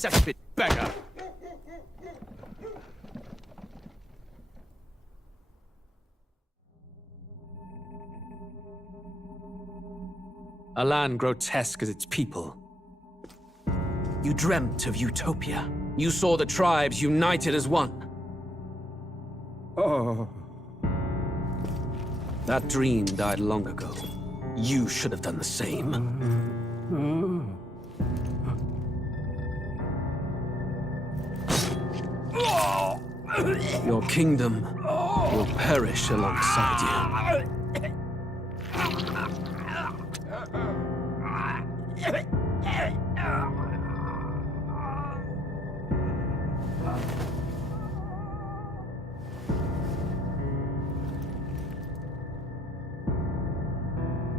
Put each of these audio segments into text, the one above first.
cesspit beggar! A land grotesque as its people. You dreamt of utopia. You saw the tribes united as one. Oh. That dream died long ago. You should have done the same. Your kingdom will perish alongside you.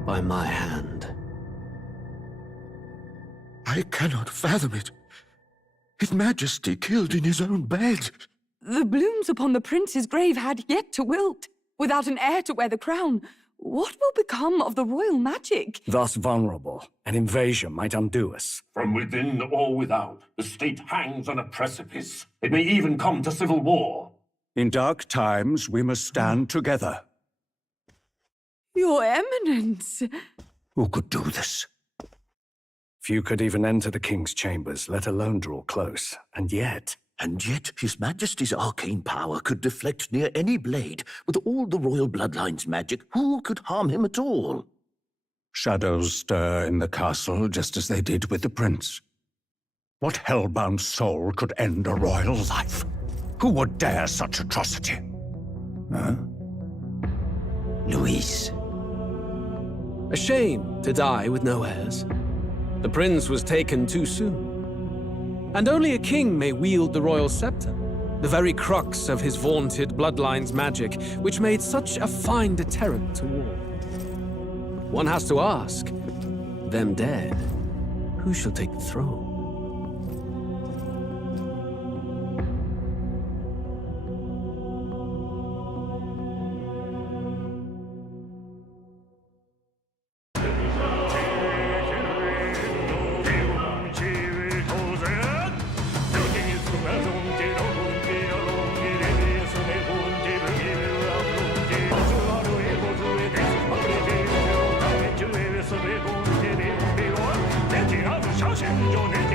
By my hand. I cannot fathom it. His Majesty killed in his own bed. The blooms upon the prince's grave had yet to wilt. Without an heir to wear the crown, what will become of the royal magic? Thus vulnerable, an invasion might undo us. From within or without, the state hangs on a precipice. It may even come to civil war. In dark times, we must stand together. Your Eminence! Who could do this? Few could even enter the king's chambers, let alone draw close. And yet His Majesty's arcane power could deflect near any blade. With all the royal bloodline's magic, who could harm him at all? Shadows stir in the castle just as they did with the prince. What hellbound soul could end a royal life? Who would dare such atrocity? Huh? Luis. A shame to die with no heirs. The prince was taken too soon. And only a king may wield the royal scepter, the very crux of his vaunted bloodline's magic, which made such a fine deterrent to war. One has to ask, them dead, who shall take the throne? 내 뒤라도 자신 전에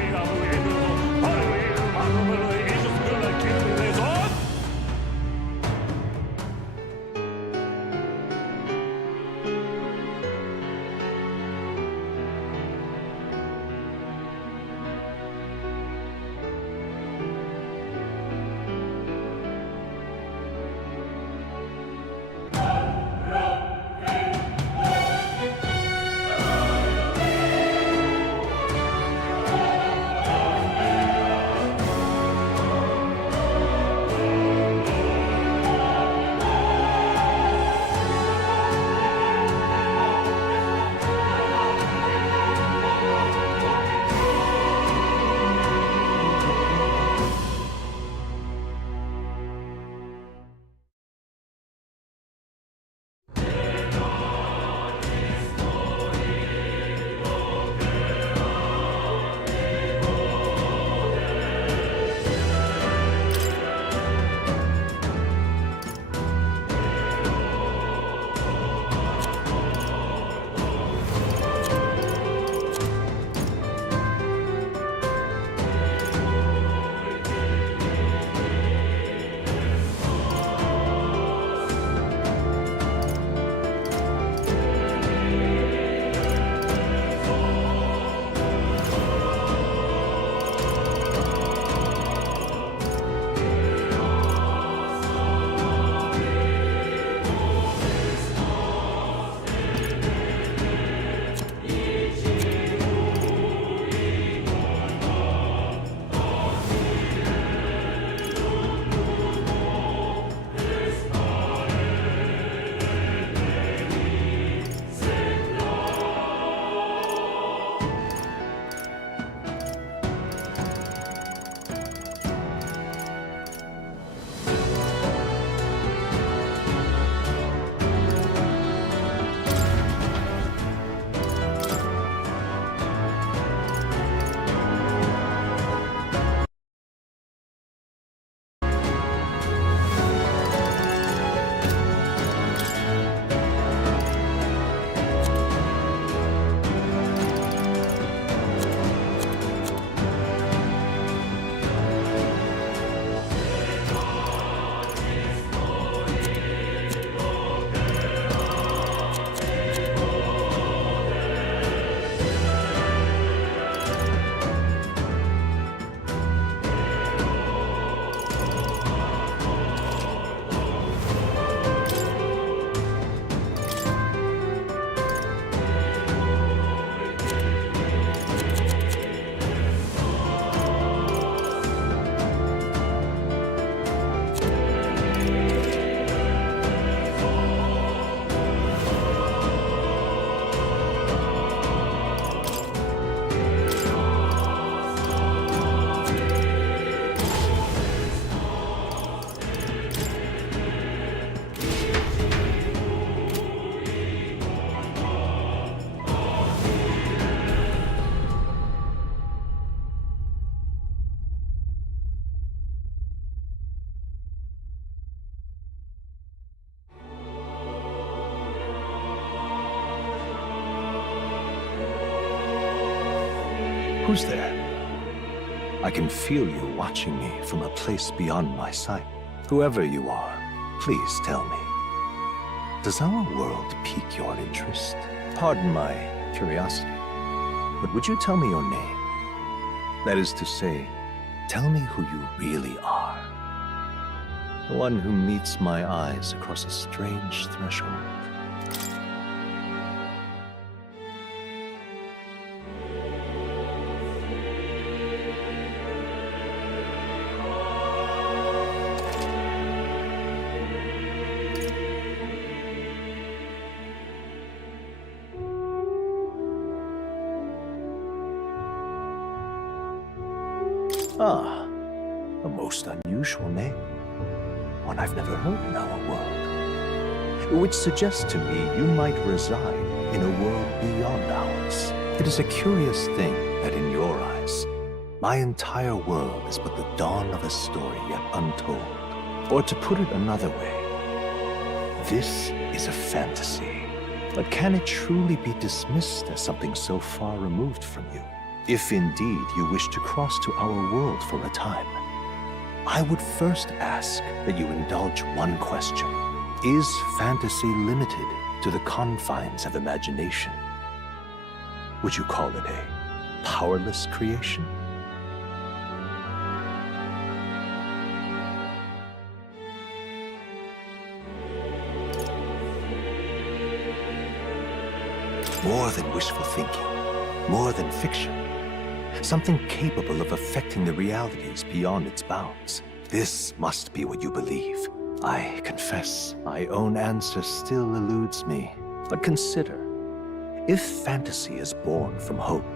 Who's there? I can feel you watching me from a place beyond my sight. Whoever you are, please tell me. Does our world pique your interest? Pardon my curiosity, but would you tell me your name? That is to say, tell me who you really are. The one who meets my eyes across a strange threshold. Ah, a most unusual name. One I've never heard in our world. Which suggests to me you might reside in a world beyond ours. It is a curious thing that in your eyes, my entire world is but the dawn of a story yet untold. Or to put it another way, this is a fantasy. But can it truly be dismissed as something so far removed from you? If indeed you wish to cross to our world for a time, I would first ask that you indulge one question. Is fantasy limited to the confines of imagination? Would you call it a powerless creation? More than wishful thinking, more than fiction. Something capable of affecting the realities beyond its bounds. This must be what you believe. I confess, my own answer still eludes me. But consider, if fantasy is born from hope,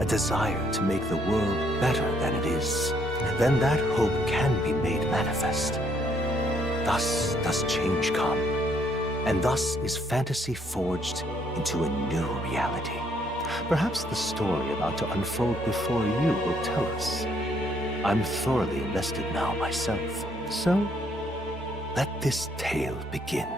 a desire to make the world better than it is, then that hope can be made manifest. Thus does change come, and thus is fantasy forged into a new reality. Perhaps the story about to unfold before you will tell us. I'm thoroughly invested now myself, so let this tale begin.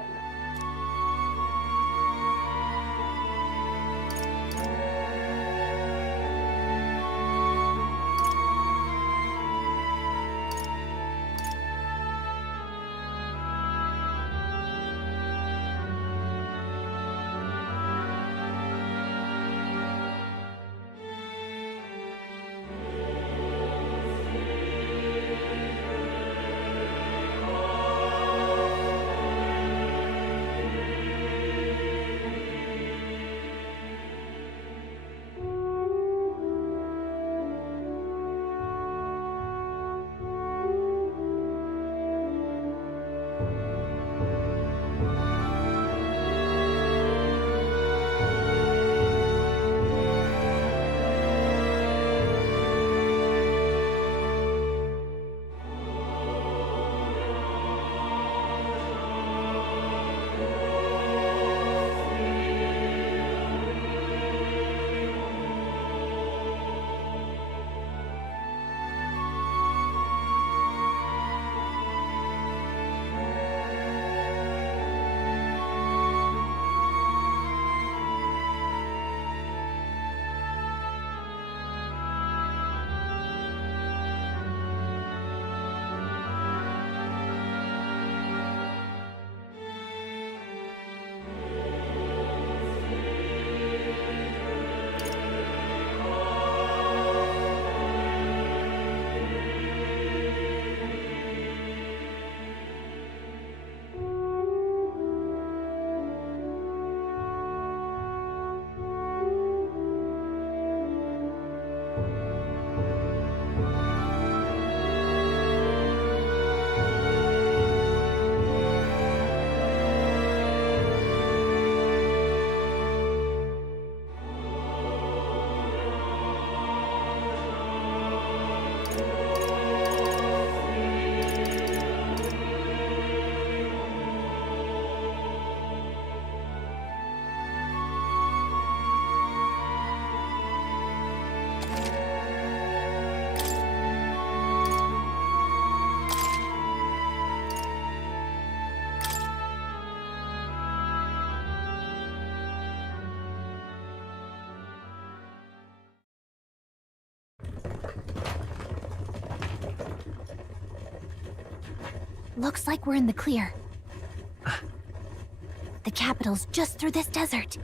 Looks like we're in the clear. The capital's just through this desert.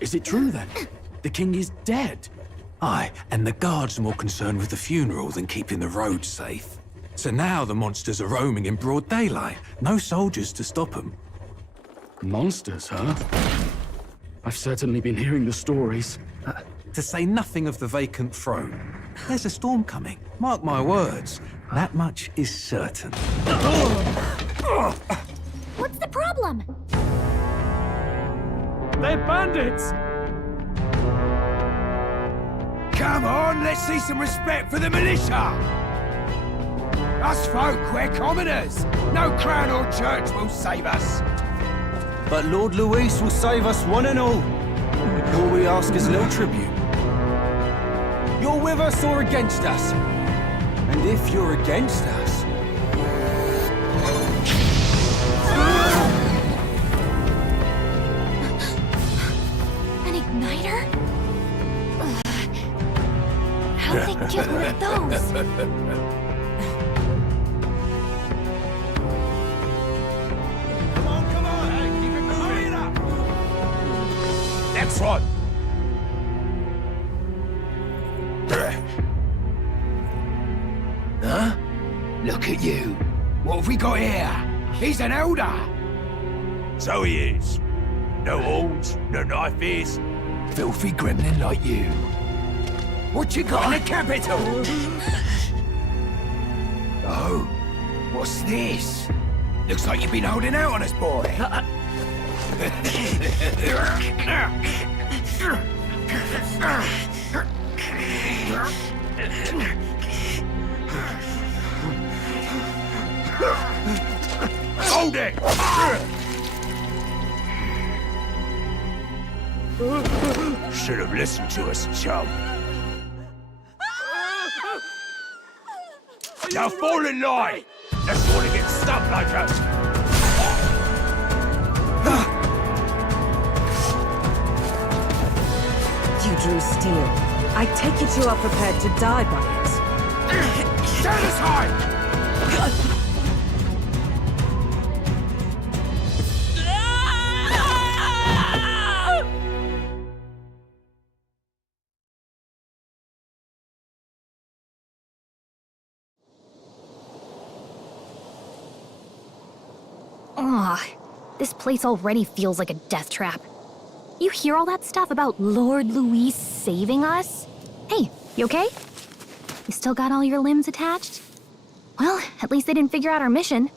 Is it true then? The king is dead? Aye, and the guards are more concerned with the funeral than keeping the roads safe. So now the monsters are roaming in broad daylight. No soldiers to stop them. Monsters, huh? I've certainly been hearing the stories. To say nothing of the vacant throne. There's a storm coming. Mark my words. That much is certain. What's the problem? They're bandits! Come on, let's see some respect for the militia! Us folk, we're commoners! No crown or church will save us! But Lord Luis will save us one and all. All we ask is a little tribute. You're with us or against us? And if you're against us... An igniter? Ugh. How'd they get one of those? Come on, hey, keep it moving up! Next one! Huh? Look at you. What have we got here? He's an elder. So he is. No horns, no knife is. Filthy gremlin like you. What you got in the capital? Oh, what's this? Looks like you've been holding out on us, boy. Hold it! Should have listened to us, chum. Now fall in line! Let's want to get stuck like us! You drew steel. I take it you are prepared to die by it. Stand aside! Ugh, this place already feels like a death trap. You hear all that stuff about Lord Luis saving us? Hey, you okay? You still got all your limbs attached? Well, at least they didn't figure out our mission.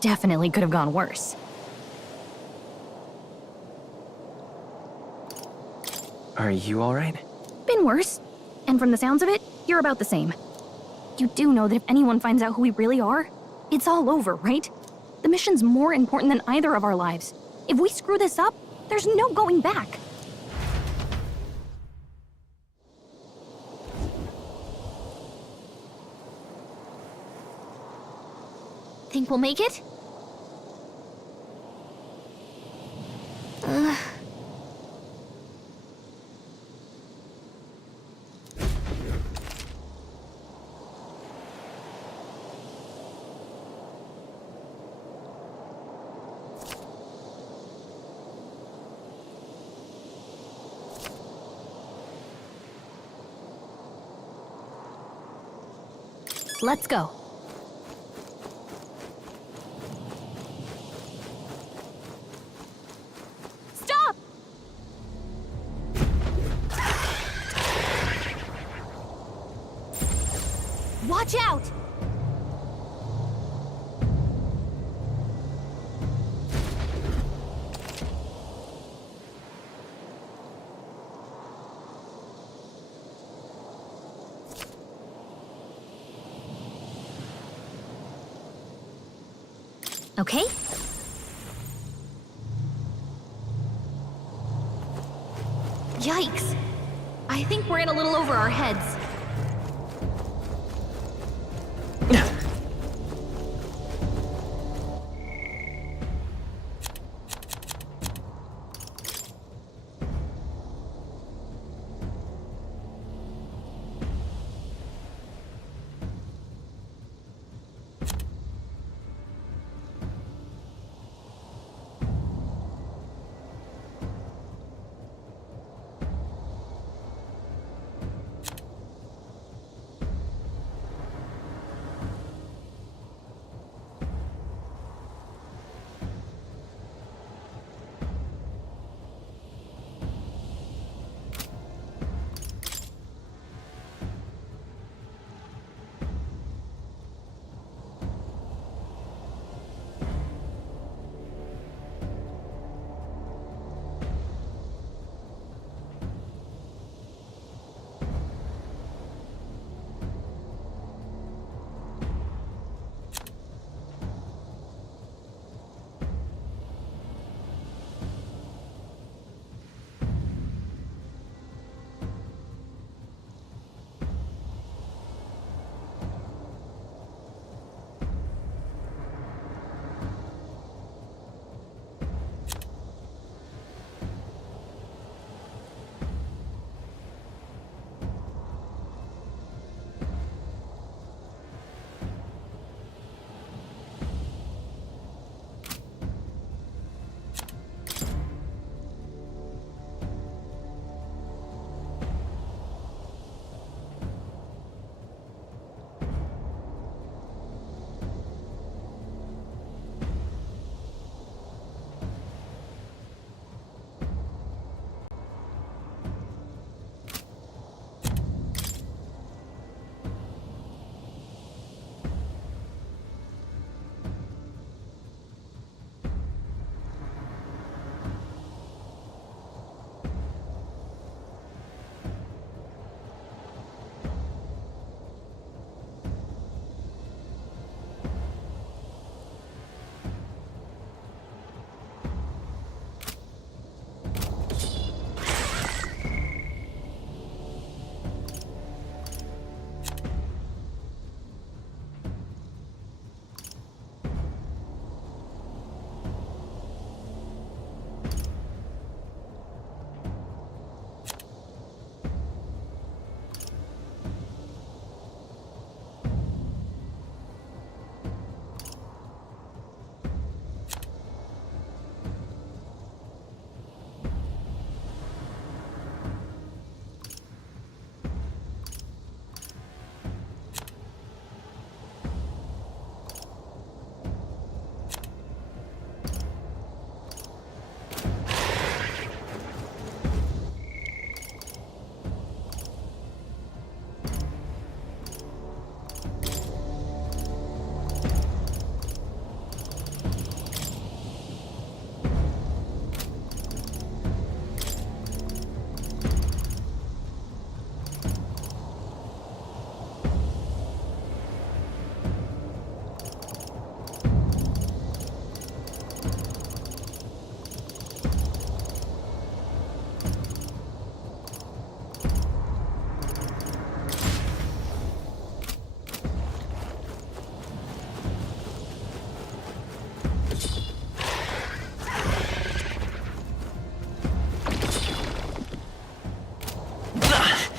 Definitely could have gone worse. Are you alright? Been worse. And from the sounds of it, you're about the same. You do know that if anyone finds out who we really are, it's all over, right? The mission's more important than either of our lives. If we screw this up, there's no going back. Think we'll make it? Let's go. Stop! Watch out! Okay? Yikes! I think we're in a little over our heads.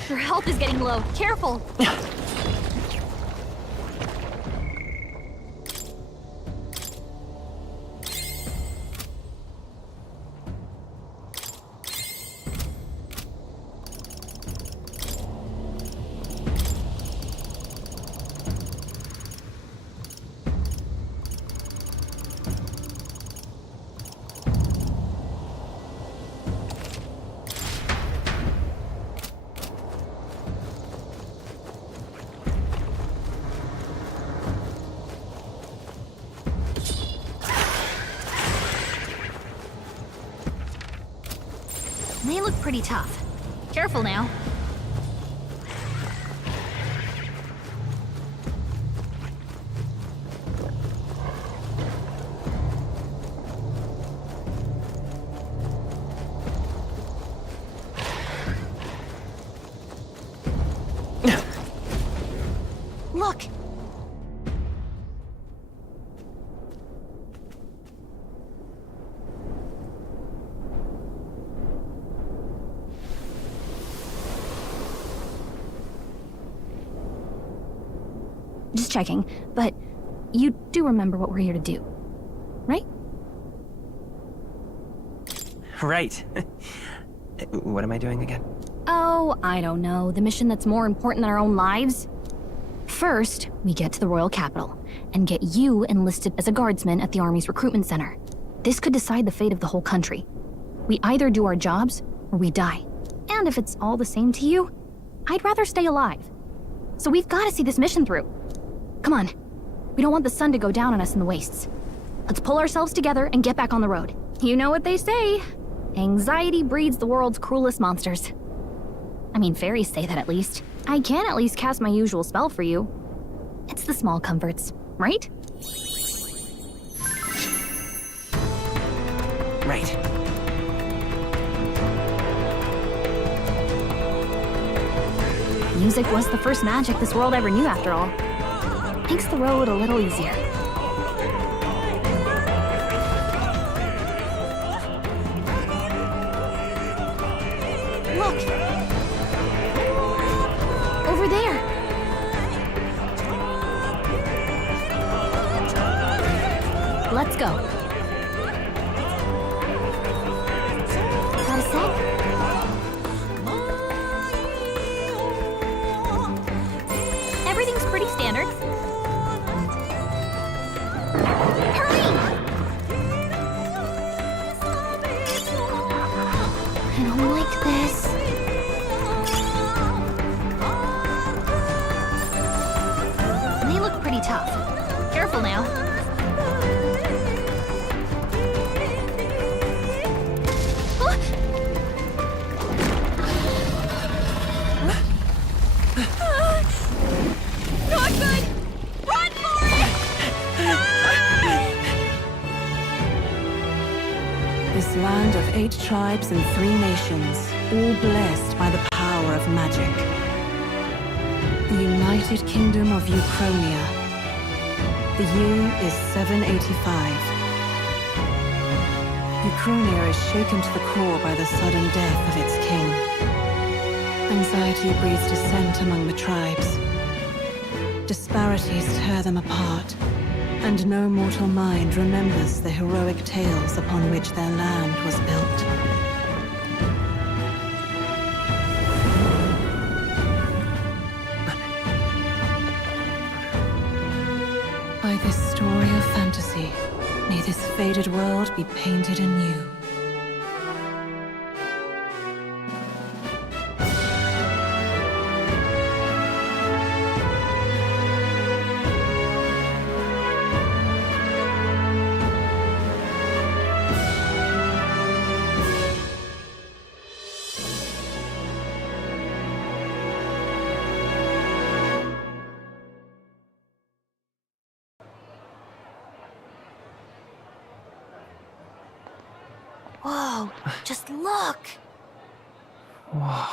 Your health is getting low. Careful! They look pretty tough. Careful now. Look! Just checking, but you do remember what we're here to do, right? Right. What am I doing again? Oh, I don't know. The mission that's more important than our own lives? First, we get to the royal capital and get you enlisted as a guardsman at the army's recruitment center. This could decide the fate of the whole country. We either do our jobs or we die. And if it's all the same to you, I'd rather stay alive. So we've got to see this mission through. Come on. We don't want the sun to go down on us in the wastes. Let's pull ourselves together and get back on the road. You know what they say. Anxiety breeds the world's cruelest monsters. I mean, fairies say that at least. I can at least cast my usual spell for you. It's the small comforts, right? Right. Music was the first magic this world ever knew, after all. Makes the road a little easier. Look! Over there! Let's go. Got a sec? Everything's pretty standard. Hurry! I don't like this. They look pretty tough. Careful now. Not good! Run for it! This land of 8 tribes and 3 nations, all blessed by the power of magic. The United Kingdom of Uchronia. The year is 785. Uchronia is shaken to the core by the sudden death of its king. Anxiety breeds dissent among the tribes. Disparities tear them apart, and no mortal mind remembers the heroic tales upon which their land was built. By this story of fantasy, may this faded world be painted anew. Whoa, just look! Whoa.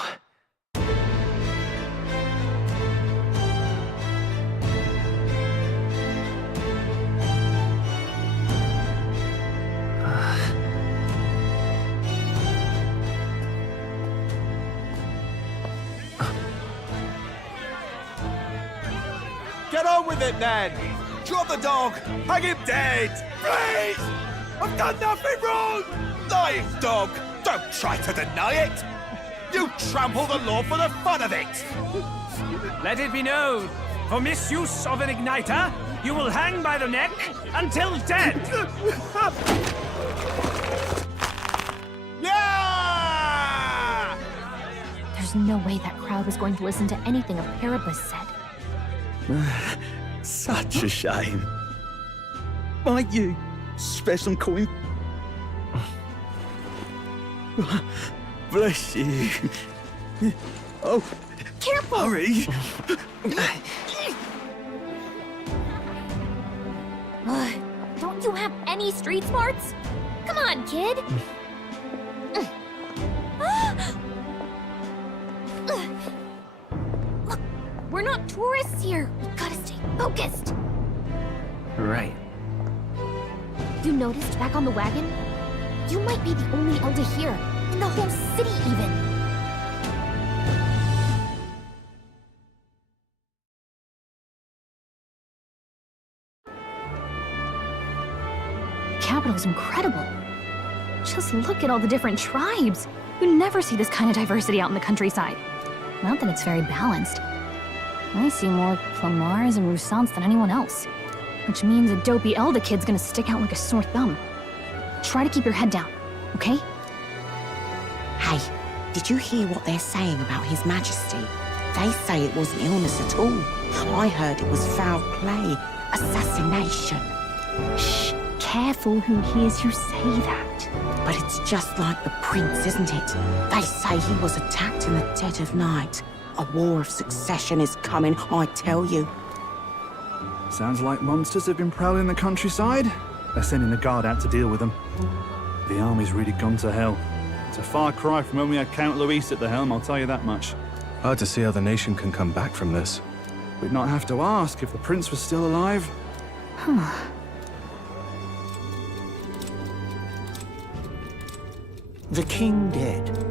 Get on with it, then! Drop the dog! Hang him dead! Please! I've done nothing wrong! Lying dog! Don't try to deny it! You trample the law for the fun of it! Let it be known, for misuse of an igniter, you will hang by the neck until dead! Yeah! There's no way that crowd was going to listen to anything a Paribus said. Such a shame. Might you spare some coin? Bless you. Oh, Careful! hurry! Don't you have any street smarts? Come on, kid! Look, we're not tourists here. We gotta stay focused. Right. You noticed back on the wagon? You might be the only elder here, in the whole city even. The capital's incredible. Just look at all the different tribes. You never see this kind of diversity out in the countryside. Not that it's very balanced. I see more Plamars and Roussants than anyone else. Which means a dopey elder kid's gonna stick out like a sore thumb. Try to keep your head down, okay? Hey, did you hear what they're saying about His Majesty? They say it wasn't illness at all. I heard it was foul play, assassination. Shh, careful who hears you say that. But it's just like the prince, isn't it? They say he was attacked in the dead of night. A war of succession is coming, I tell you. Sounds like monsters have been prowling the countryside. They're sending the guard out to deal with them. The army's really gone to hell. It's a far cry from when we had Count Luis at the helm, I'll tell you that much. Hard to see how the nation can come back from this. We'd not have to ask if the prince was still alive. The king dead,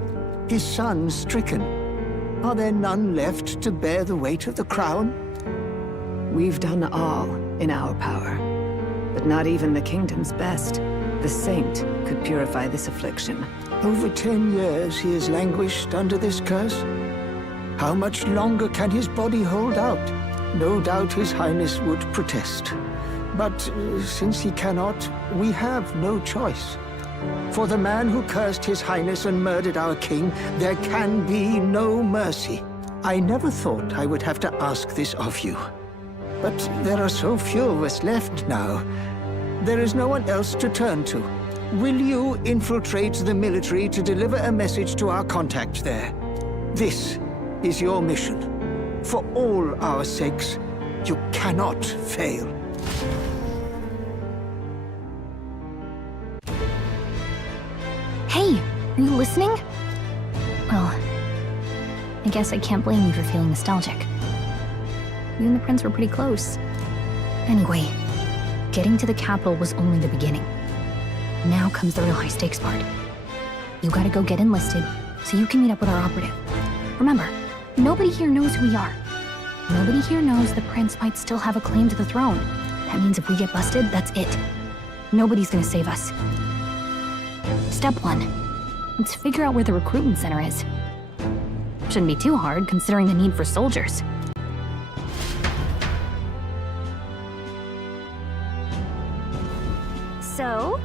his son stricken. Are there none left to bear the weight of the crown? We've done all in our power, but not even the kingdom's best. The saint could purify this affliction. Over 10 years he has languished under this curse. How much longer can his body hold out? No doubt his highness would protest. But since he cannot, we have no choice. For the man who cursed his highness and murdered our king, there can be no mercy. I never thought I would have to ask this of you. But there are so few of us left now. There is no one else to turn to. Will you infiltrate the military to deliver a message to our contact there? This is your mission. For all our sakes, you cannot fail. Hey, are you listening? Well, I guess I can't blame you for feeling nostalgic. You and the prince were pretty close. Anyway, getting to the capital was only the beginning. Now comes the real high-stakes part. You gotta go get enlisted, so you can meet up with our operative. Remember, nobody here knows who we are. Nobody here knows the prince might still have a claim to the throne. That means if we get busted, that's it. Nobody's gonna save us. Step 1. Let's figure out where the recruitment center is. Shouldn't be too hard, considering the need for soldiers. So?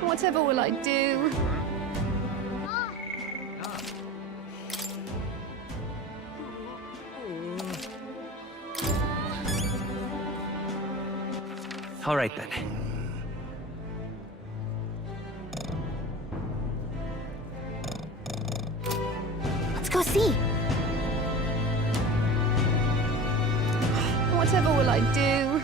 Whatever will I do? All right, then. Let's go see. Whatever will I do?